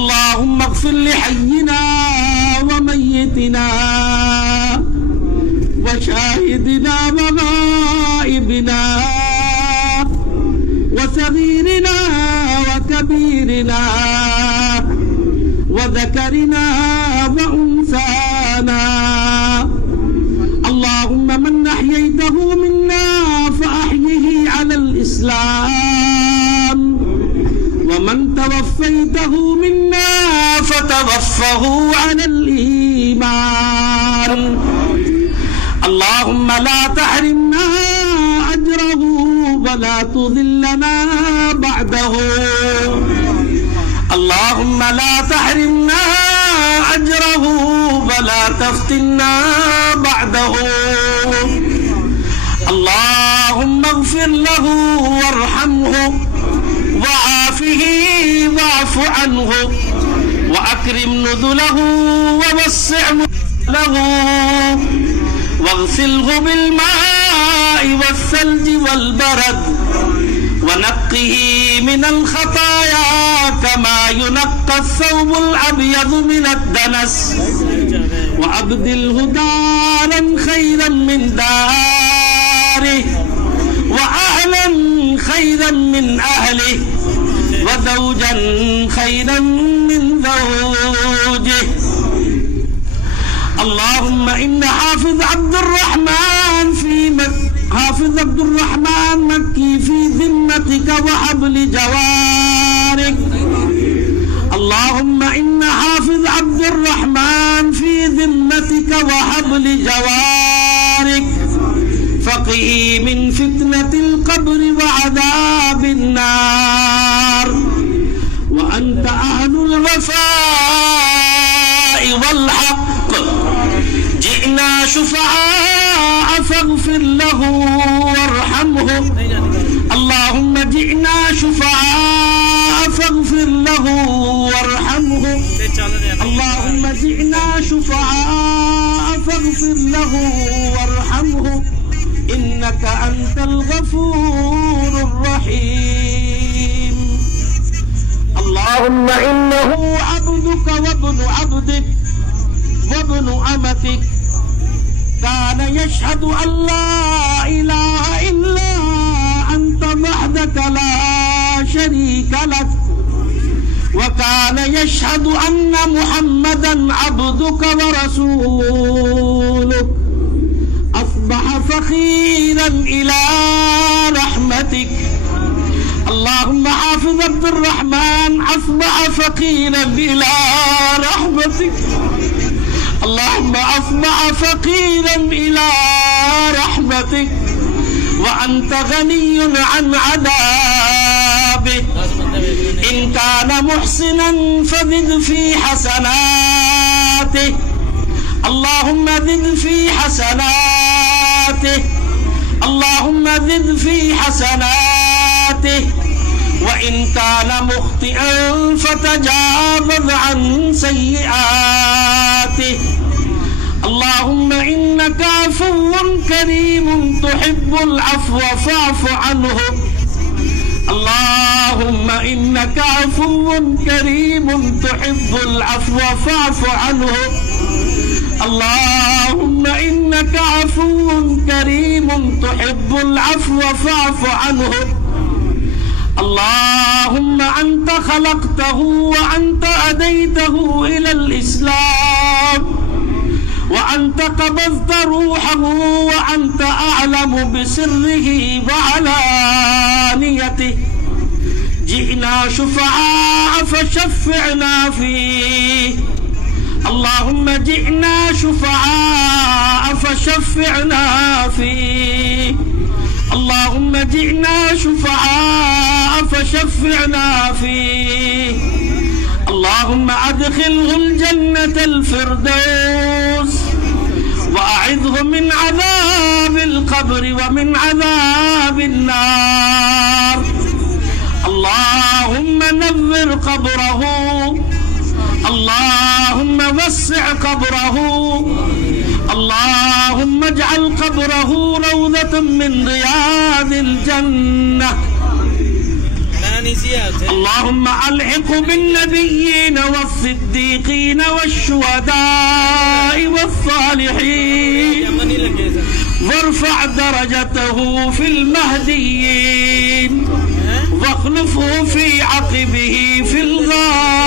اللهم اغفر لحينا وميتنا وشاهدنا وغائبنا وصغيرنا وكبيرنا وذكرنا وأنثانا. اللهم من أحييته منا فأحيه على الإسلام، ومن توفيته منا فتوفه على الإيمان. اللهم لا تحرمنا أجره ولا تذلنا بعده. اللهم لا تحرمنا أجره ولا تفتنا بعده. اللهم اغفر له وارحمه وعافه واعف عنه وأكرم نزله ووسع له واغسله بالماء والثلج والبرد ونقه من الخطايا كما ينقى الثوب الأبيض من الدنس، وأبدله دارا خيرا من داره وأهلا خيرا من أهله وزوجا خيرا من زوجه. اللهم إن حافظ عبد الرحمن مكي في ذمتك وحبل جوارك. اللهم إن حافظ عبد الرحمن في ذمتك وحبل جوارك، فقه من فتنة القبر وعذاب النار، وأنت أهل الوفاء والحق. جئنا شفعاء فاغفر له وارحمه. اللهم جئنا شفعاء فاغفر له وارحمه. اللهم جئنا شفعاء فاغفر له وارحمه، إنك أنت الغفور الرحيم. اللهم إنه عبدك وابن عبدك وابن أمتك، كان يشهد أن لا إله إلا أنت وحدك لا شريك لك، وكان يشهد أن محمدا عبدك ورسولك، أصبح فخيرا إلى رحمتك. اللهم حافظ عبد الرحمن أصبح فقيرا إلى رحمتك. اللهم أصبح فقيرا إلى رحمتك، وأنت غني عن عذابه. إن كان محسنا فزد في حسناته. اللهم زد في حسناته. اللهم زد في حسناته. وإن كان مخطئا فتجاوز عن سيئاته. اللهم إنك عفو كريم تحب العفو فاعف عنه. اللهم إنك عفو كريم تحب العفو فاعف عنه. اللهم إنك عفو كريم تحب العفو فاعف عنه. اللهم أنت خلقته وأنت هديته إلى الإسلام، وأنت قبضت روحه وأنت أعلم بسره وعلانيته. جئنا شفعاء فشفعنا فيه. اللهم جئنا شفعاء فشفعنا فيه. اللهم جئنا شفعاء فشفعنا فيه. اللهم أدخله الجنة الفردوس، وأعذه من عذاب القبر ومن عذاب النار. اللهم نور قبره. اللهم وسع قبره. اللهم اجعل قبره روضة من رياض الجنة. اللهم ألحق بالنبيين والصديقين والشهداء والصالحين وارفع درجته في المهديين واخلفه في عقبه في الغار